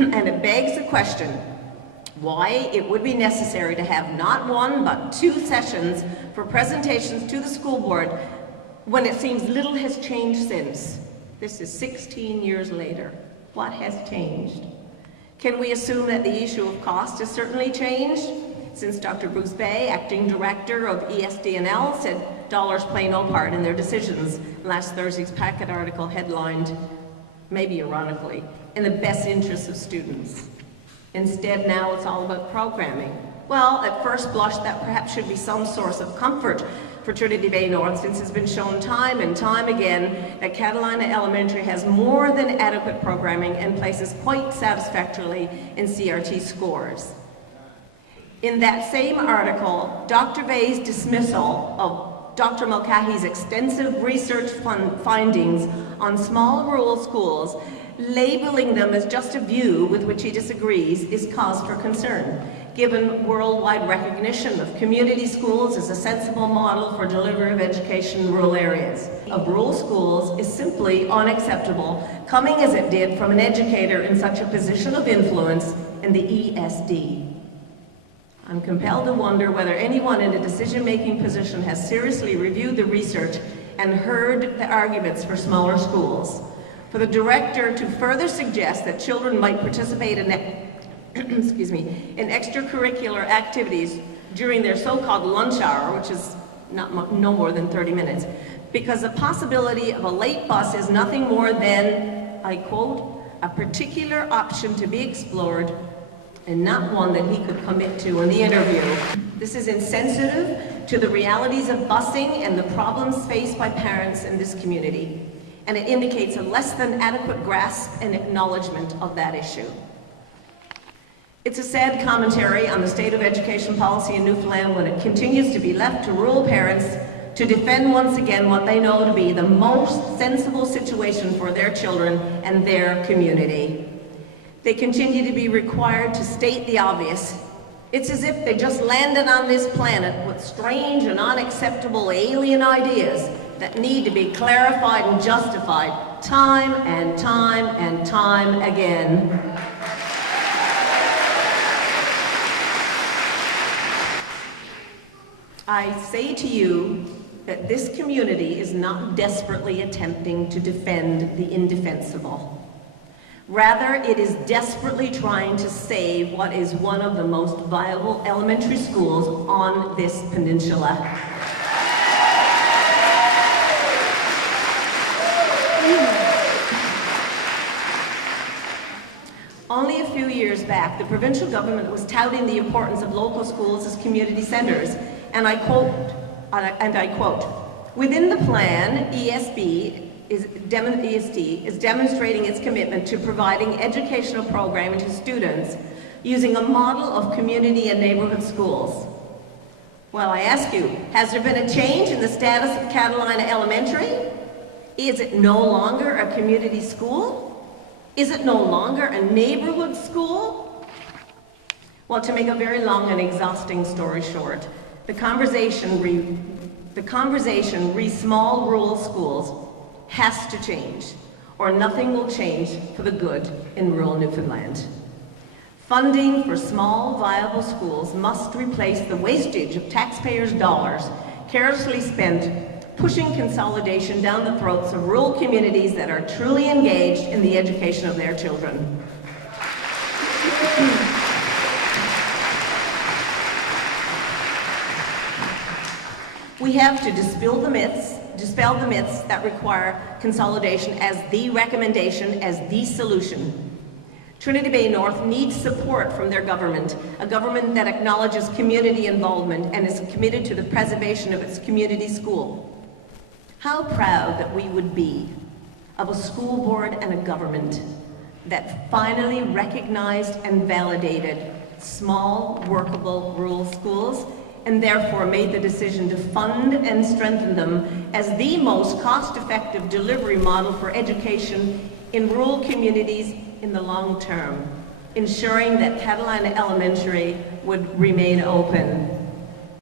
and it begs the question why it would be necessary to have not one but 2 sessions for presentations to the school board when it seems little has changed since. This is 16 years later. What has changed? Can we assume that the issue of cost has certainly changed? Since Dr. Bruce Bay, acting director of ESDNL, said dollars play no part in their decisions. Last Thursday's Packet article headlined, maybe ironically, in the best interests of students. Instead, now it's all about programming. Well, at first blush, that perhaps should be some source of comfort for Trinity Bay North, since it's been shown time and time again that Catalina Elementary has more than adequate programming and places quite satisfactorily in CRT scores. In that same article, Dr. Bay's dismissal of Dr. Mulcahy's extensive research findings on small rural schools, labeling them as just a view with which he disagrees, is cause for concern, given worldwide recognition of community schools as a sensible model for delivery of education in rural areas. Of rural schools is simply unacceptable, coming as it did from an educator in such a position of influence in the ESD. I'm compelled to wonder whether anyone in a decision-making position has seriously reviewed the research and heard the arguments for smaller schools. For the director to further suggest that children might participate in in extracurricular activities during their so-called lunch hour, which is no more than 30 minutes, because the possibility of a late bus is nothing more than, I quote, a particular option to be explored and not one that he could commit to in the interview. This is insensitive to the realities of busing and the problems faced by parents in this community, and it indicates a less than adequate grasp and acknowledgement of that issue. It's a sad commentary on the state of education policy in Newfoundland when it continues to be left to rural parents to defend once again what they know to be the most sensible situation for their children and their community. They continue to be required to state the obvious. It's as if they just landed on this planet with strange and unacceptable alien ideas that need to be clarified and justified time and time and time again. I say to you that this community is not desperately attempting to defend the indefensible. Rather, it is desperately trying to save what is one of the most viable elementary schools on this peninsula. Only a few years back, the provincial government was touting the importance of local schools as community centres, and I quote, within the plan, ESD is demonstrating its commitment to providing educational programming to students using a model of community and neighbourhood schools. Well, I ask you, has there been a change in the status of Catalina Elementary? Is it no longer a community school? Is it no longer a neighbourhood school? Well, to make a very long and exhausting story short, the conversation re small rural schools has to change, or nothing will change for the good in rural Newfoundland. Funding for small, viable schools must replace the wastage of taxpayers' dollars carelessly spent pushing consolidation down the throats of rural communities that are truly engaged in the education of their children. We have to dispel the myths that require consolidation as the recommendation, as the solution. Trinity Bay North needs support from their government, a government that acknowledges community involvement and is committed to the preservation of its community school. How proud that we would be of a school board and a government that finally recognized and validated small, workable rural schools, and therefore made the decision to fund and strengthen them as the most cost-effective delivery model for education in rural communities in the long term, ensuring that Catalina Elementary would remain open